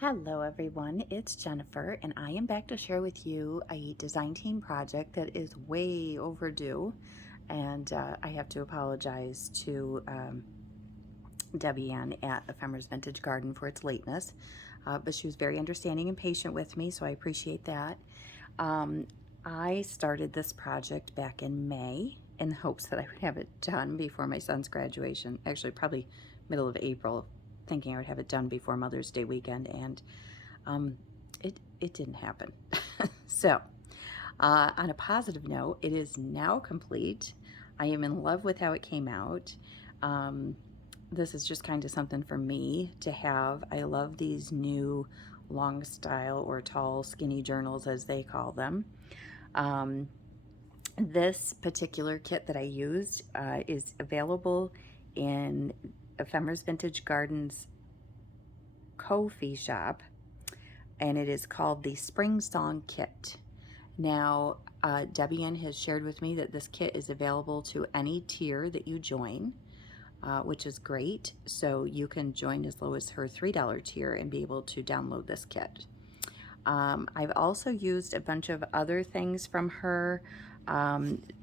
Hello everyone, it's Jennifer and I am back to share with you a design team project that is way overdue, and I have to apologize to Debbie Ann at Ephemera's Vintage Garden for its lateness, but she was very understanding and patient with me, so I appreciate that. Um, I started this project back in May in the hopes that I would have it done before my son's graduation, actually probably middle of April, thinking I would have it done before Mother's Day weekend, and um, it didn't happen. So, on a positive note, it is now complete. I am in love with how it came out. Um, this is just kind of something for me to have. I love these new long style or tall skinny journals, as they call them. Um, this particular kit that I used is available in Ephemera's Vintage Gardens Ko-fi shop, and it is called the Spring Song Kit. Now, Debbie Ann has shared with me that this kit is available to any tier that you join, which is great. So you can join as low as her $3 tier and be able to download this kit. I've also used a bunch of other things from her.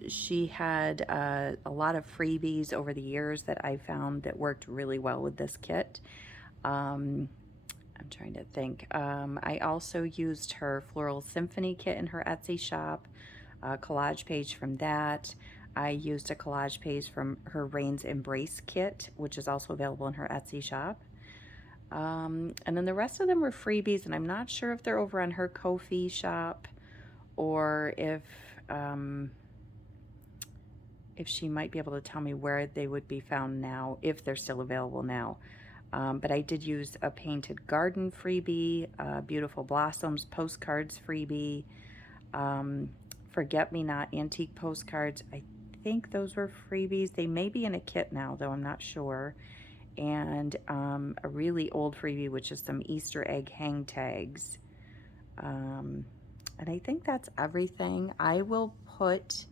She had a lot of freebies over the years that I found that worked really well with this kit. I'm trying to think. I also used her Floral Symphony kit in her Etsy shop, a collage page from that. I used a collage page from her Rain's Embrace kit, which is also available in her Etsy shop. And then the rest of them were freebies, and I'm not sure if they're over on her Ko-fi shop or if she might be able to tell me where they would be found now, if they're still available now. But I did use a painted garden freebie, beautiful blossoms postcards freebie, forget-me-not antique postcards. I think those were freebies. They may be in a kit now, though I'm not sure. And a really old freebie, which is some Easter egg hang tags. And I think that's everything. I will put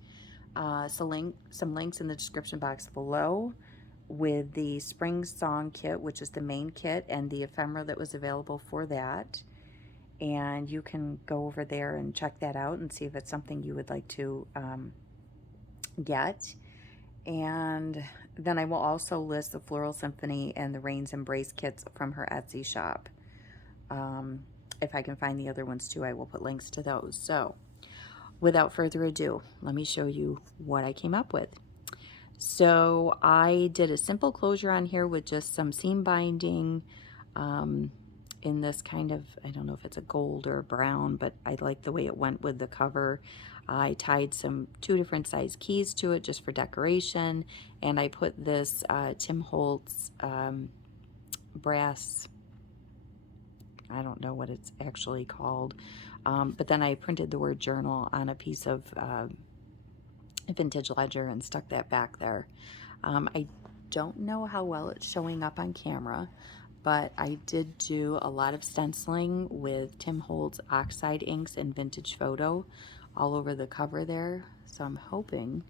some links in the description box below with the Spring Song Kit, which is the main kit, and the ephemera that was available for that. And you can go over there and check that out and see if it's something you would like to get. And then I will also list the Floral Symphony and the Rain's Embrace kits from her Etsy shop. If I can find the other ones too, I will put links to those. So without further ado, let me show you what I came up with. So I did a simple closure on here with just some seam binding in this kind of, I don't know if it's a gold or brown, but I like the way it went with the cover. I tied some 2 different size keys to it just for decoration, and I put this Tim Holtz brass, I don't know what it's actually called, but then I printed the word journal on a piece of vintage ledger and stuck that back there. I don't know how well it's showing up on camera, but I did do a lot of stenciling with Tim Holtz oxide inks and vintage photo all over the cover there, so I'm hoping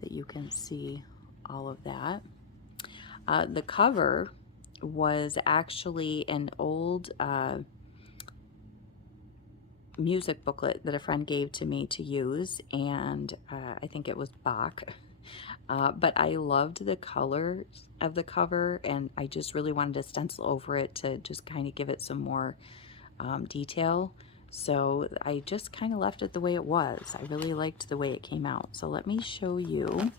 that you can see all of that. The cover was actually an old music booklet that a friend gave to me to use, and I think it was Bach. But I loved the colors of the cover, and I just really wanted to stencil over it to just kind of give it some more detail. So I just kind of left it the way it was. I really liked the way it came out. So let me show you.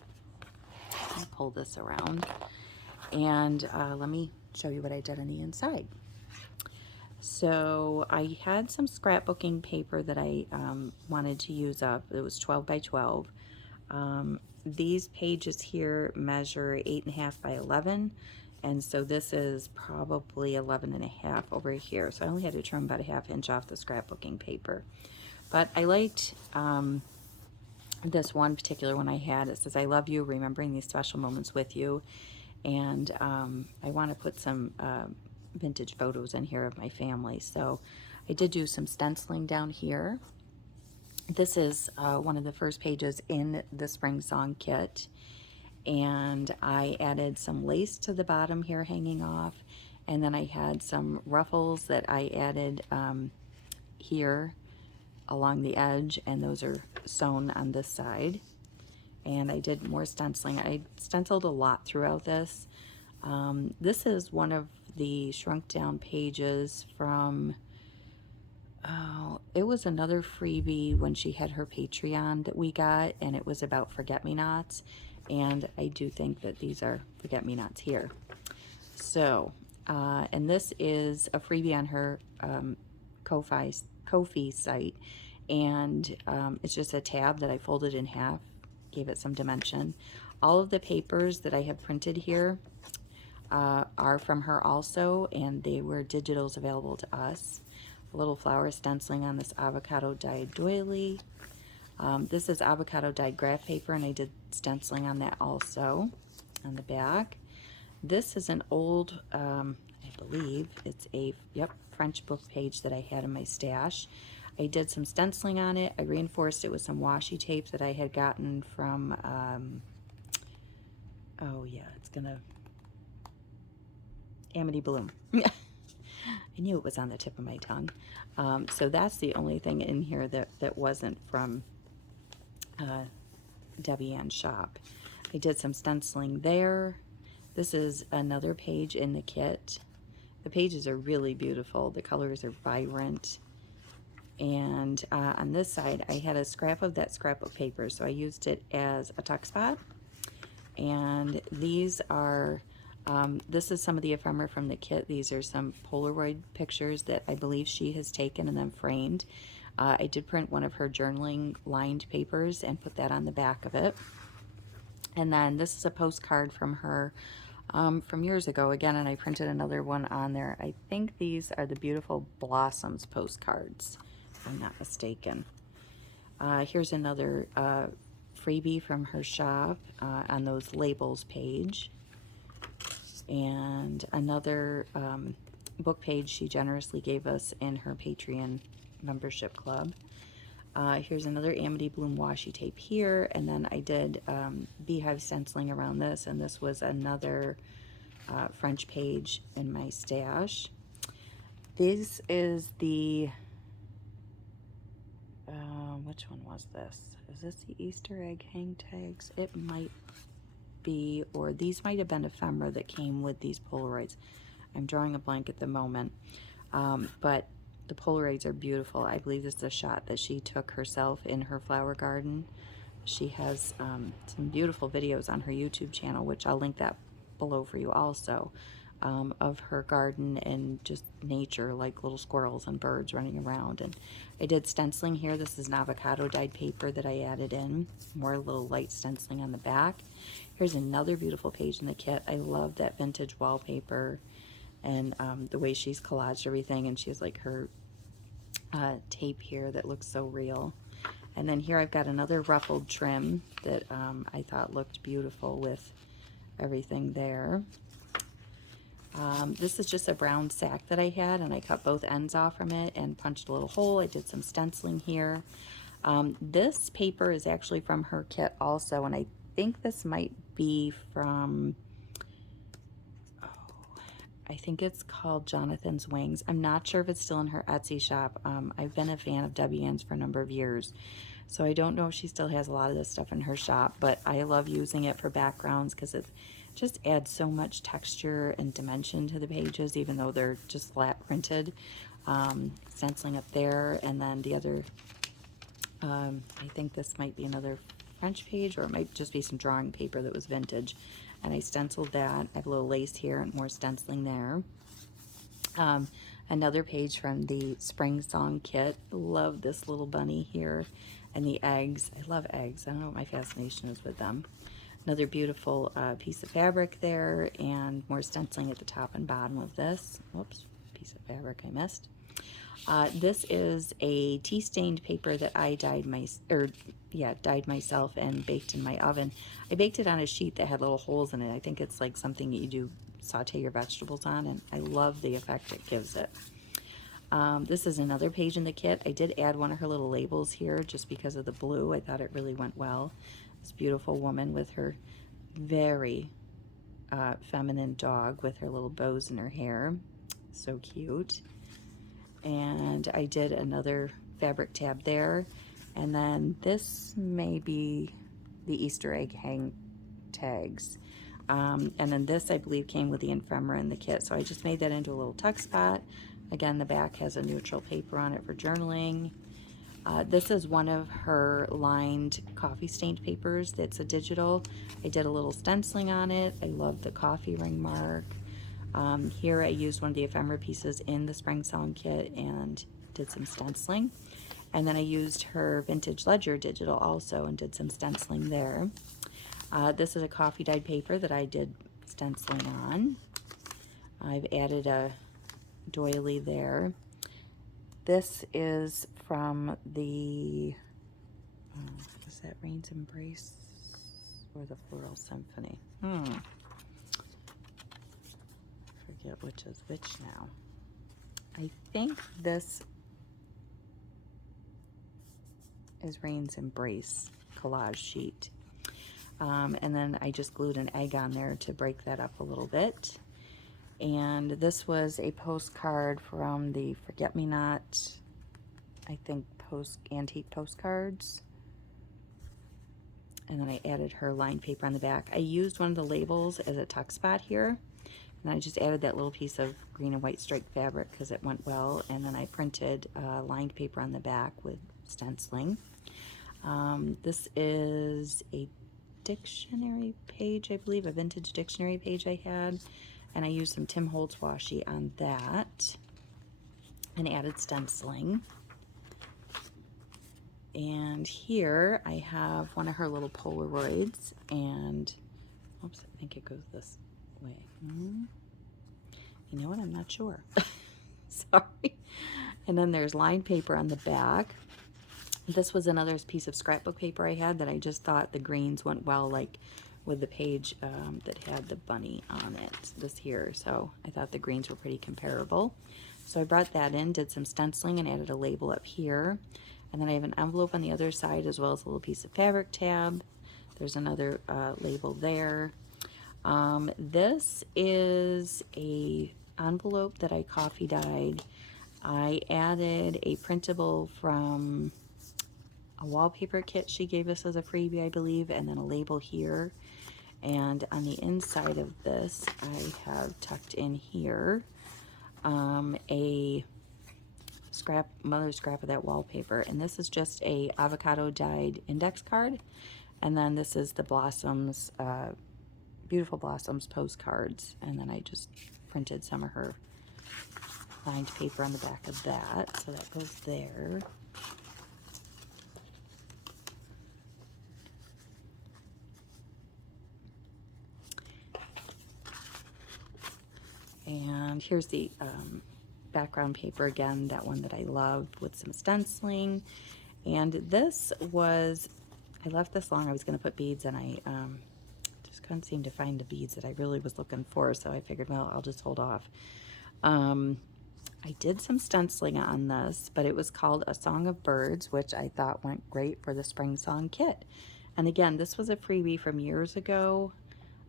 I'll pull this around, and let me show you what I did on the inside. So I had some scrapbooking paper that I wanted to use up. It was 12 by 12. These pages here measure 8.5 by 11, and so this is probably 11.5 over here. So I only had to trim about a 1/2 inch off the scrapbooking paper. But I liked this one particular one I had. It says, "I love you, remembering these special moments with you." And I want to put some vintage photos in here of my family. So I did do some stenciling down here. This is one of the first pages in the Spring Song Kit, and I added some lace to the bottom here hanging off, And then I had some ruffles that I added here along the edge, and those are sewn on this side. And I did more stenciling. I stenciled a lot throughout this. This is one of the shrunk down pages from, oh, it was another freebie when she had her Patreon that we got, and it was about forget-me-nots. And I do think that these are forget-me-nots here. So, and this is a freebie on her Ko-fi site, and it's just a tab that I folded in half, gave it some dimension. All of the papers that I have printed here are from her also, and they were digitals available to us. A little flower stenciling on this avocado dyed doily. This is avocado dyed graph paper, and I did stenciling on that also on the back. This is an old, I believe it's a, yep, French book page that I had in my stash. I did some stenciling on it. I reinforced it with some washi tape that I had gotten from, oh yeah, it's gonna, Amity Bloom. I knew it was on the tip of my tongue. So that's the only thing in here that wasn't from Debbie Ann's shop. I did some stenciling there. This is another page in the kit. The pages are really beautiful. The colors are vibrant. And on this side, I had a scrap of that scrapbook paper, so I used it as a tuck spot. And these are, this is some of the ephemera from the kit. These are some Polaroid pictures that I believe she has taken and then framed. I did print one of her journaling lined papers and put that on the back of it. And then this is a postcard from her from years ago again, and I printed another one on there. I think these are the Beautiful Blossoms postcards, if I'm not mistaken. Here's another freebie from her shop on those labels page, and another book page she generously gave us in her Patreon membership club. Here's another Amity Bloom washi tape here, and then I did beehive stenciling around this, and this was another French page in my stash. This is the, which one was this? Is this the Easter egg hang tags? It might be, or these might have been ephemera that came with these Polaroids. I'm drawing a blank at the moment, but the Polaroids are beautiful. I believe this is a shot that she took herself in her flower garden. She has some beautiful videos on her YouTube channel, which I'll link that below for you also, of her garden and just nature, like little squirrels and birds running around. And I did stenciling here. This is an avocado dyed paper that I added in, more little light stenciling on the back. Here's another beautiful page in the kit. I love that vintage wallpaper and the way she's collaged everything, and she has like her tape here that looks so real. And then here I've got another ruffled trim that I thought looked beautiful with everything there. This is just a brown sack that I had, and I cut both ends off from it and punched a little hole. I did some stenciling here. This paper is actually from her kit also, and I think this might be from, I think it's called Jonathan's Wings. I'm not sure if it's still in her Etsy shop. I've been a fan of Debbie Ann's for a number of years, so I don't know if she still has a lot of this stuff in her shop, but I love using it for backgrounds because it just adds so much texture and dimension to the pages, even though they're just flat printed. Stenciling up there, and then the other, I think this might be another French page, or it might just be some drawing paper that was vintage. And I stenciled that. I have a little lace here and more stenciling there. Another page from the Spring Song kit. Love this little bunny here. And the eggs. I love eggs. I don't know what my fascination is with them. Another beautiful piece of fabric there, and more stenciling at the top and bottom of this. Whoops, piece of fabric I missed. This is a tea-stained paper that I dyed myself and baked in my oven. I baked it on a sheet that had little holes in it. I think it's like something that you do saute your vegetables on, and I love the effect it gives it. This is another page in the kit. I did add one of her little labels here just because of the blue. I thought it really went well. This beautiful woman with her very feminine dog with her little bows in her hair. So cute. And I did another fabric tab there. And then this may be the Easter egg hang tags. And then this, I believe, came with the ephemera in the kit. So I just made that into a little tuck spot. Again, the back has a neutral paper on it for journaling. This is one of her lined coffee stained papers that's a digital. I did a little stenciling on it. I love the coffee ring mark. Here I used one of the ephemera pieces in the Spring Song kit and did some stenciling. And then I used her vintage ledger digital also and did some stenciling there. This is a coffee dyed paper that I did stenciling on. I've added a doily there. This is from the, is that Rain's Embrace or the Floral Symphony? Forget which is which now. I think this is Rain's Embrace collage sheet. And then I just glued an egg on there to break that up a little bit. And this was a postcard from the Forget-Me-Not, I think, antique postcards. And then I added her lined paper on the back. I used one of the labels as a tuck spot here. And I just added that little piece of green and white striped fabric because it went well. And then I printed lined paper on the back with stenciling. This is a dictionary page, I believe, a vintage dictionary page I had. And I used some Tim Holtz washi on that and added stenciling. And here I have one of her little Polaroids, and oops, I think it goes this way. You know what? I'm not sure. Sorry. And then there's lined paper on the back. This was another piece of scrapbook paper I had that I just thought the greens went well, like with the page that had the bunny on it, this here. So I thought the greens were pretty comparable. So I brought that in, did some stenciling, and added a label up here. And then I have an envelope on the other side as well as a little piece of fabric tab. There's another label there. This is a envelope that I coffee dyed. I added a printable from a wallpaper kit she gave us as a freebie, I believe, and then a label here. And on the inside of this, I have tucked in here a mother scrap of that wallpaper. And this is just a avocado dyed index card. And then this is the Blossoms, Beautiful Blossoms postcards. And then I just printed some of her lined paper on the back of that. So that goes there. And here's the background paper again, that one that I loved with some stenciling. And this was, I left this long. I was going to put beads, and I just couldn't seem to find the beads that I really was looking for, so I figured, well, I'll just hold off. I did some stenciling on this, but it was called A Song of Birds, which I thought went great for the Spring Song kit. And again, this was a freebie from years ago.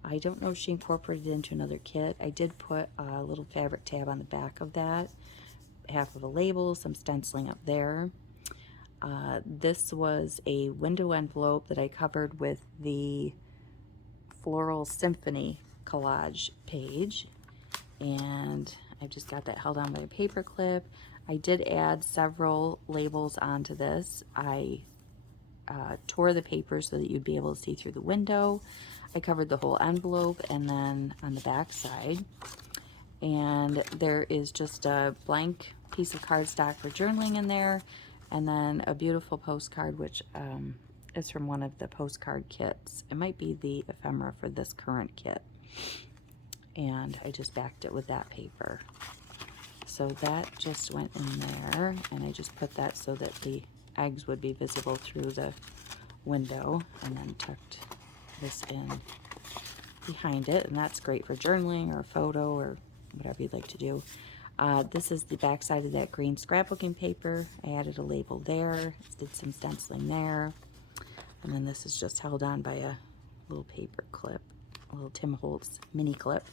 I don't know if she incorporated it into another kit. I did put a little fabric tab on the back of that, half of a label, some stenciling up there. This was a window envelope that I covered with the Floral Symphony collage page, and I've just got that held on by a paper clip. I did add several labels onto this. I tore the paper so that you'd be able to see through the window. I covered the whole envelope, and then on the back side, and there is just a blank piece of cardstock for journaling in there, and then a beautiful postcard, which is from one of the postcard kits. It might be the ephemera for this current kit, and I just backed it with that paper. So that just went in there, and I just put that so that the eggs would be visible through the window, and then tucked this in behind it, and that's great for journaling or a photo or whatever you'd like to do. This is the back side of that green scrapbooking paper. I added a label there, did some stenciling there, and then this is just held on by a little paper clip. a little Tim Holtz mini clip.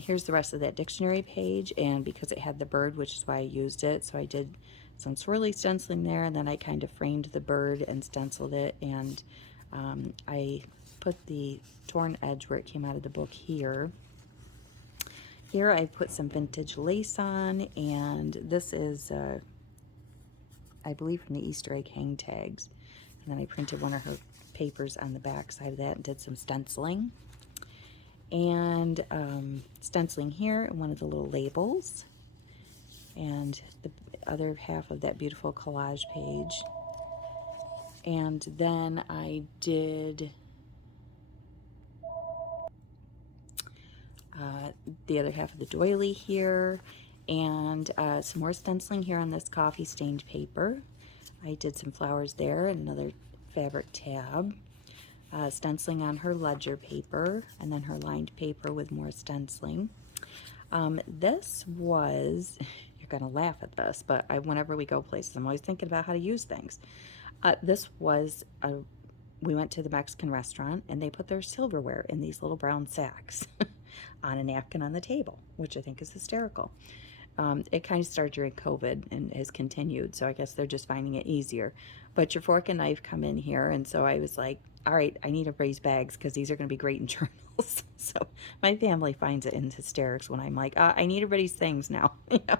Here's the rest of that dictionary page, and because it had the bird, which is why I used it, so I did some swirly stenciling there, and then I kind of framed the bird and stenciled it, and I put the torn edge where it came out of the book here. Here I put some vintage lace on, and this is, I believe, from the Easter egg hang tags. And then I printed one of her papers on the back side of that and did some stenciling. And stenciling here one of the little labels, and the other half of that beautiful collage page. And then I did the other half of the doily here, and some more stenciling here on this coffee stained paper. I did some flowers there and another fabric tab. Stenciling on her ledger paper, and then her lined paper with more stenciling. This was, you're gonna laugh at this, but whenever we go places, I'm always thinking about how to use things. This was, we went to the Mexican restaurant, and they put their silverware in these little brown sacks on a napkin on the table, which I think is hysterical. It kind of started during COVID and has continued, so I guess they're just finding it easier. But your fork and knife come in here, and so I was like, all right, I need to raise bags because these are going to be great in journals. So my family finds it in hysterics when I'm like, I need everybody's things now. You know?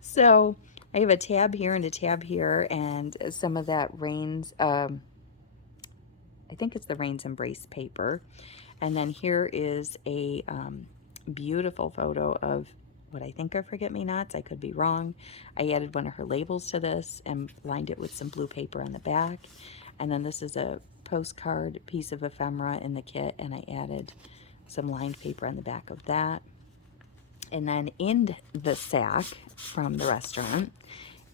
So I have a tab here and a tab here, and some of that Rain's, I think it's the Rain's Embrace paper. And then here is a beautiful photo of what I think are forget-me-nots. I could be wrong. I added one of her labels to this and lined it with some blue paper on the back. And then this is a postcard piece of ephemera in the kit, and I added some lined paper on the back of that. And then in the sack from the restaurant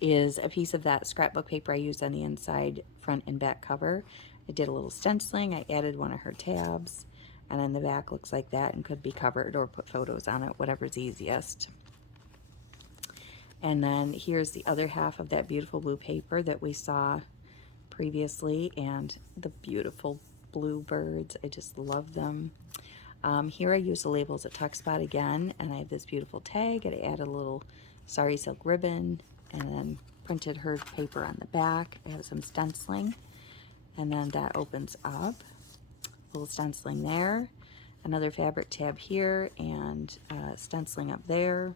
is a piece of that scrapbook paper I used on the inside front and back cover. I did a little stenciling. I added one of her tabs, and then the back looks like that and could be covered or put photos on it, whatever's easiest. And then here's the other half of that beautiful blue paper that we saw previously, and the beautiful blue birds. I just love them. Here I use the labels at Tuck Spot again, and I have this beautiful tag, and I added a little sari silk ribbon, and then printed her paper on the back. I have some stenciling, and then that opens up. A little stenciling there, another fabric tab here, and stenciling up there.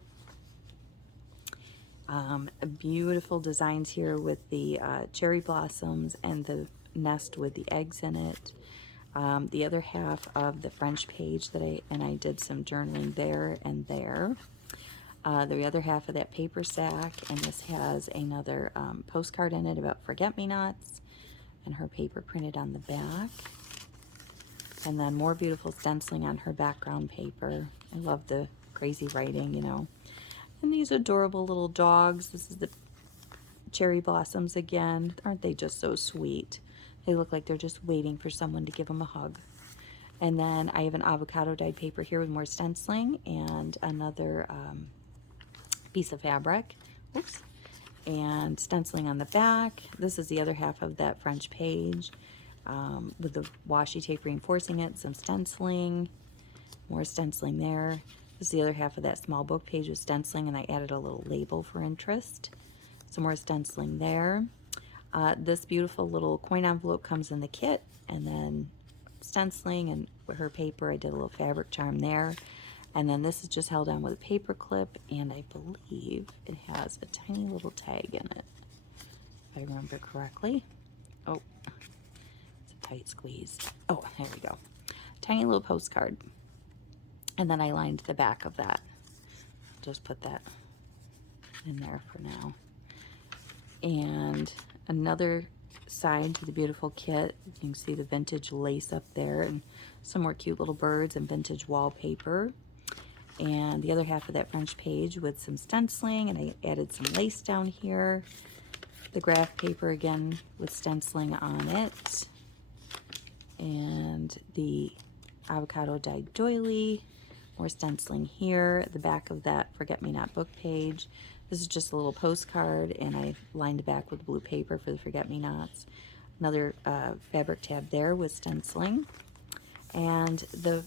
Beautiful designs here with the cherry blossoms and the nest with the eggs in it. The other half of the French page that I did some journaling there and there. The other half of that paper sack, and this has another postcard in it about forget-me-nots, and her paper printed on the back. And then more beautiful stenciling on her background paper. I love the crazy writing, you know. And these adorable little dogs. This is the cherry blossoms again. Aren't they just so sweet? They look like they're just waiting for someone to give them a hug. And then I have an avocado dyed paper here with more stenciling and another piece of fabric. Oops. And stenciling on the back. This is the other half of that French page with the washi tape reinforcing it, some stenciling, more stenciling there. This is the other half of that small book page with stenciling, and I added a little label for interest. Some more stenciling there. This beautiful little coin envelope comes in the kit, and then stenciling and her paper, I did a little fabric charm there. And then this is just held on with a paper clip, and I believe it has a tiny little tag in it, if I remember correctly. Oh, it's a tight squeeze. Oh, there we go. Tiny little postcard. And then I lined the back of that. Just put that in there for now. And another side to the beautiful kit. You can see the vintage lace up there and some more cute little birds and vintage wallpaper. And the other half of that French page with some stenciling, and I added some lace down here. The graph paper again with stenciling on it. And the avocado dyed doily. More stenciling here. The back of that forget-me-not book page. This is just a little postcard, and I lined the back with blue paper for the forget-me-nots. Another fabric tab there with stenciling. and the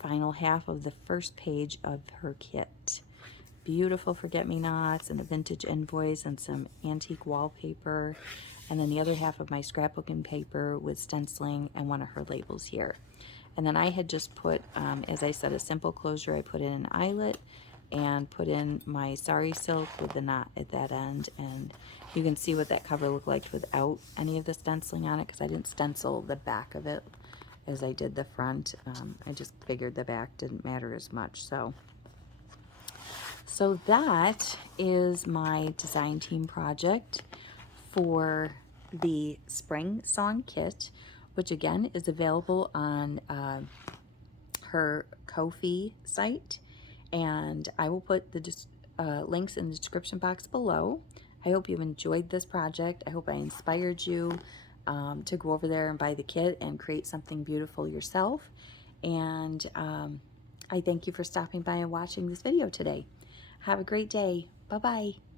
final half of the first page of her kit. Beautiful forget-me-nots and a vintage invoice and some antique wallpaper, and then the other half of my scrapbooking paper with stenciling and one of her labels here. And then I had just put, as I said, a simple closure. I put in an eyelet and put in my sari silk with the knot at that end, and you can see what that cover looked like without any of the stenciling on it, because I didn't stencil the back of it as I did the front. I just figured the back didn't matter as much. So that is my design team project for the spring song kit, which again is available on her Ko-fi site, and I will put the links in the description box below. I hope you enjoyed this project. I hope I inspired you to go over there and buy the kit and create something beautiful yourself. And I thank you for stopping by and watching this video today. Have a great day. Bye-bye.